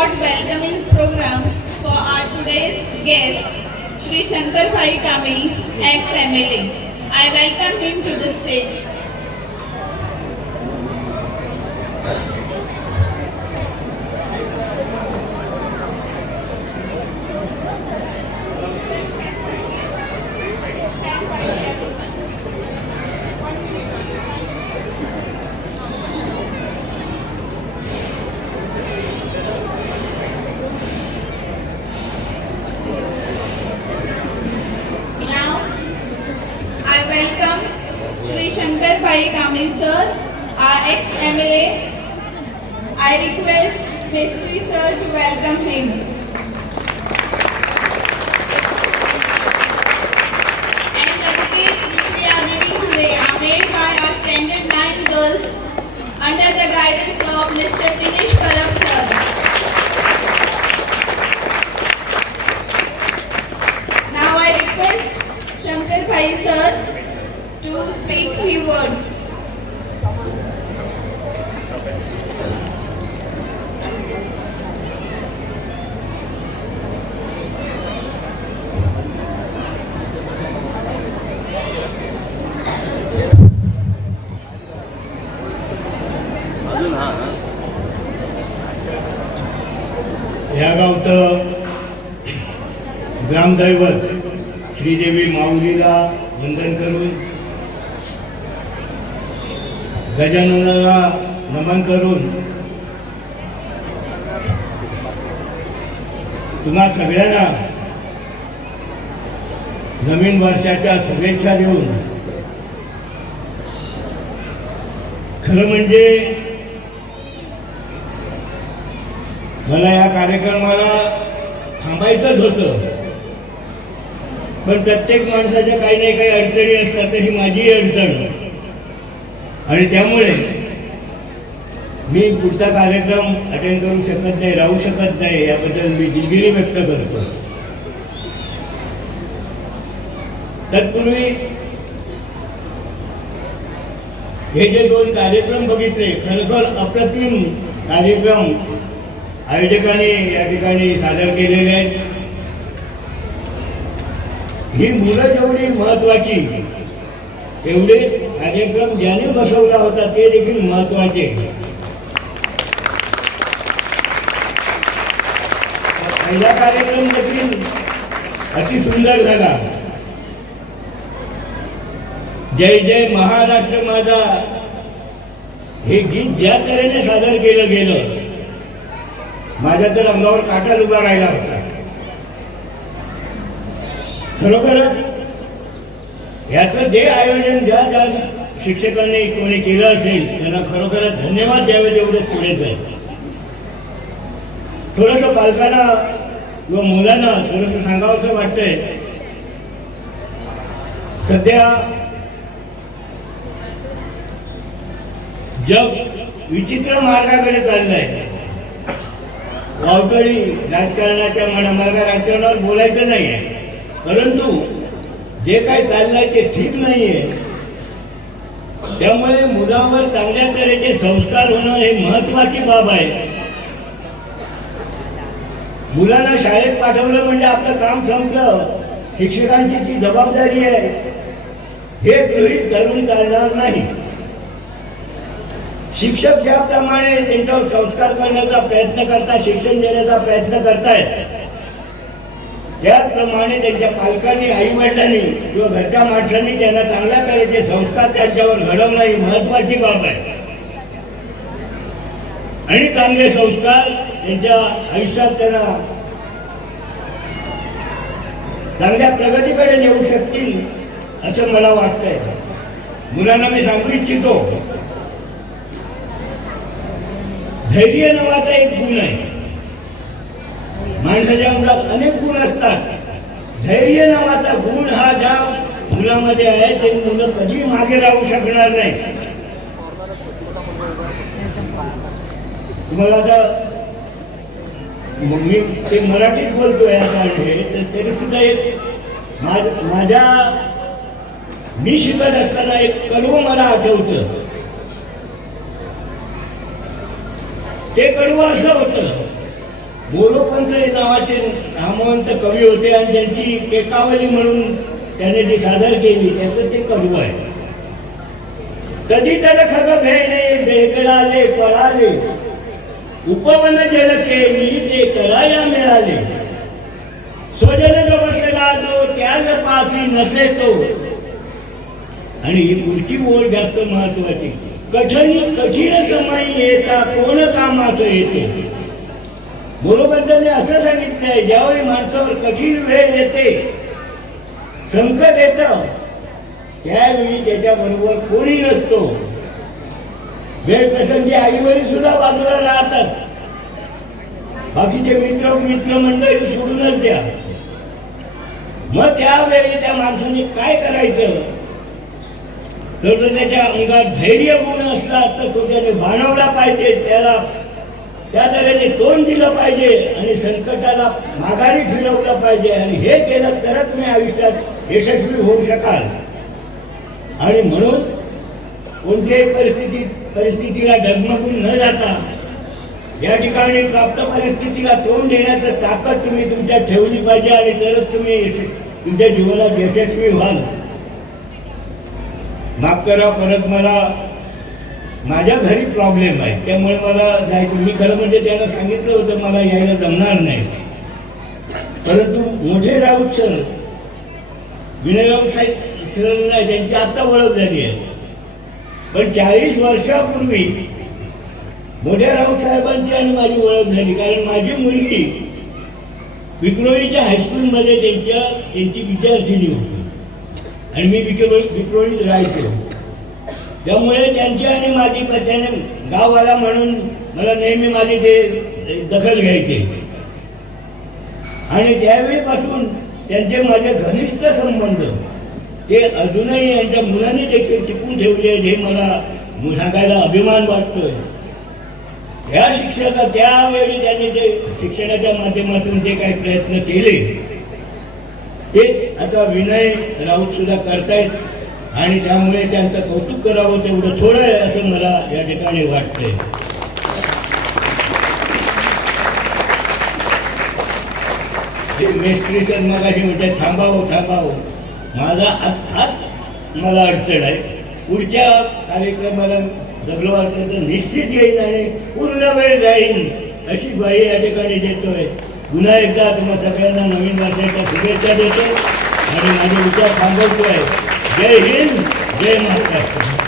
short welcoming program for our today's guest, Sri Shankar Bhai Kami, ex-MLA. I welcome him to the stage. Now, I welcome Shri Shankar Bhai sir, our ex-MLA. I request Mistry sir to welcome him. And the bouquets which we are giving today are made by our standard 9 girls under the guidance of Mr. Dinesh या गावचं ग्रामदैवत श्रीदेवी माऊलीला वंदन करून गजाननाला नमन करून तुम्हा सगळ्यांना नवीन वर्षाच्या शुभेच्छा देऊन खरं म्हणजे मला या कार्यक्रमाला थांबायचंच होतं. पण प्रत्येक माणसाच्या काही नाही काही अडचणी असतात तशी माझी अडचण. आणि त्यामुळे मी पुढचा कार्यक्रम अटेंड करू शकत नाही राहू शकत नाही याबद्दल मी दिलगिरी व्यक्त करतो. तत्पूर्वी हे जे दोन कार्यक्रम बघितले खरोखर अप्रतिम कार्यक्रम आयोजकांनी या ठिकाणी सादर केलेले आहेत. ही मुलं जेवढी महत्वाची तेवढेच कार्यक्रम ज्याने बसवला होता ते देखील महत्त्वाचे. पहिला कार्यक्रम देखील अति सुंदर झाला. जय जय महाराष्ट्र माझा. हे गीत ज्या तऱ्हेने सादर केलं गेलं माझ्या तर अंगावर काटा उभा राहिला होता. खरोखरच याचं जे आयोजन ज्या ज्या शिक्षकांनी कोणी केलं असेल त्यांना खरोखरच धन्यवाद द्यावे तेवढे पुढे जाईल. थोडंसं पालकांना किंवा मुलांना थोडंसं सांगावंसं वाटतंय. सध्या जग विचित्र मार्गाकडे चाललंय. वावटळी राजकारणाच्या मनामार्गा राजकारणावर बोलायचं नाही आहे परंतु जे काही चाललंय ते ठीक नाही आहे त्यामुळे मुलांवर चांगल्या तऱ्हेचे संस्कार होणं हे महत्वाची बाब आहे. मुलांना शाळेत पाठवलं म्हणजे आपलं काम संपलं. शिक्षकांची ती जबाबदारी आहे हे गृहीत धरून चालणार नाही. शिक्षक ज्याप्रमाणे त्यांच्यावर संस्कार करण्याचा प्रयत्न करतात शिक्षण देण्याचा प्रयत्न करतायत त्याचप्रमाणे त्यांच्या पालकांनी आई वडिलांनी किंवा घरच्या माणसांनी त्यांना चांगल्या तऱ्हेचे संस्कार त्यांच्यावर घडवणं ही महत्वाची बाब आहे. आणि चांगले संस्कार त्यांच्या आयुष्यात त्यांना चांगल्या प्रगतीकडे नेऊ शकतील असं मला वाटतंय. मुलांना मी सांगू इच्छितो धैर्य नावाचा एक गुण आहे. माणसाच्या अंगात अनेक गुण असतात. धैर्य नावाचा गुण हा ज्या मुलामध्ये आहे ते मुलं कधी मागे राहू शकणार नाही. तुम्हाला आता मग मी ते मराठीत बोलतोय आता हे तर तरी सुद्धा एक माझ्या मी शिकत असताना एक कडवं मला आठवतं. ते कडवं असं होतं. बोलोपंत नावाचे नामवंत कवी होते आणि त्यांची केकावली म्हणून त्याने जी सादर केली त्याचं ते कडवं आहे. कधी त्याला खरं भेणे बेकळाले पळाले. उपवन जल केली ते कराया मिळाले. स्वजन जो बसला जो त्याच पासी नसे तो. आणि ही पुढची ओळ जास्त महत्वाची. कठीण कठीण समय येता कोण कामाचं येते? गुरुबद्धाने असं सांगितलंय ज्यावेळी माणसावर कठीण वेळ येते संकट येतं त्यावेळी त्याच्याबरोबर कोणी नसतो. वेळ प्रसंगी आई वडील सुद्धा बाजूला राहतात. बाकीचे मित्र मित्र मंडळी सोडूनच द्या. मग त्यावेळी त्या माणसाने काय करायचं? तर त्याच्या अंगात धैर्य गुण असला तर तो त्याने भांडवला पाहिजे. त्याला त्या तऱ्हेने तोंड दिलं पाहिजे आणि संकटाला माघारी फिरवलं पाहिजे. आणि हे केलं तरच तुम्ही आयुष्यात यशस्वी होऊ शकाल. आणि म्हणून कोणत्याही परिस्थितीत परिस्थितीला डगमगून न जाता या ठिकाणी प्राप्त परिस्थितीला तोंड देण्याचं ताकद तुम्ही तुमच्यात ठेवली पाहिजे आणि तरच तुम्ही तुमच्या जीवनात यशस्वी व्हाल. माफ करा परत मला माझ्या घरी प्रॉब्लेम आहे. त्यामुळे मला जायचं मी खरं म्हणजे त्याला सांगितलं होतं मला यायला जमणार नाही. परंतु मोठे राऊत सर विनयराव साहेब सर त्यांची आता ओळख झाली आहे. पण चाळीस वर्षापूर्वी मोठ्या राऊत साहेबांची आणि माझी ओळख झाली. कारण माझी मुलगी विक्रोळीच्या हायस्कूलमध्ये त्यांच्या त्यांची विद्यार्थिनी होती. आणि मी विक्रोळी विक्रोळीत राहायचो त्यामुळे त्यांची आणि माझी त्याने गाववाला म्हणून मला नेहमी माझी ते दखल घ्यायचे. आणि त्यावेळीपासून त्यांचे माझे घनिष्ठ संबंध ते अजूनही यांच्या मुलांनी देखील टिकून ठेवले आहेत हे मला सांगायला अभिमान वाटतोय. या शिक्षका त्यावेळी त्यांनी ते शिक्षणाच्या माध्यमातून जे काही प्रयत्न केले तेच आता विनय राऊत सुद्धा करतायत. आणि त्यामुळे त्यांचं कौतुक करावं तेवढं थोडं आहे असं मला या ठिकाणी वाटतंय. ते मेस्त्री सर मगाशी म्हणते थांबावं थांबावं. माझा आज आज मला अडचण आहे. पुढच्या कार्यक्रमाला जगलो वाटलं तर निश्चित येईन आणि पूर्ण वेळ जाईल अशी ग्वाही या ठिकाणी देतोय. पुन्हा एकदा तुम्हा सगळ्यांना नवीन वर्षाच्या शुभेच्छा देतो आणि माझे विचार थांबवतो आहे जय हिंद जय महाराष्ट्र.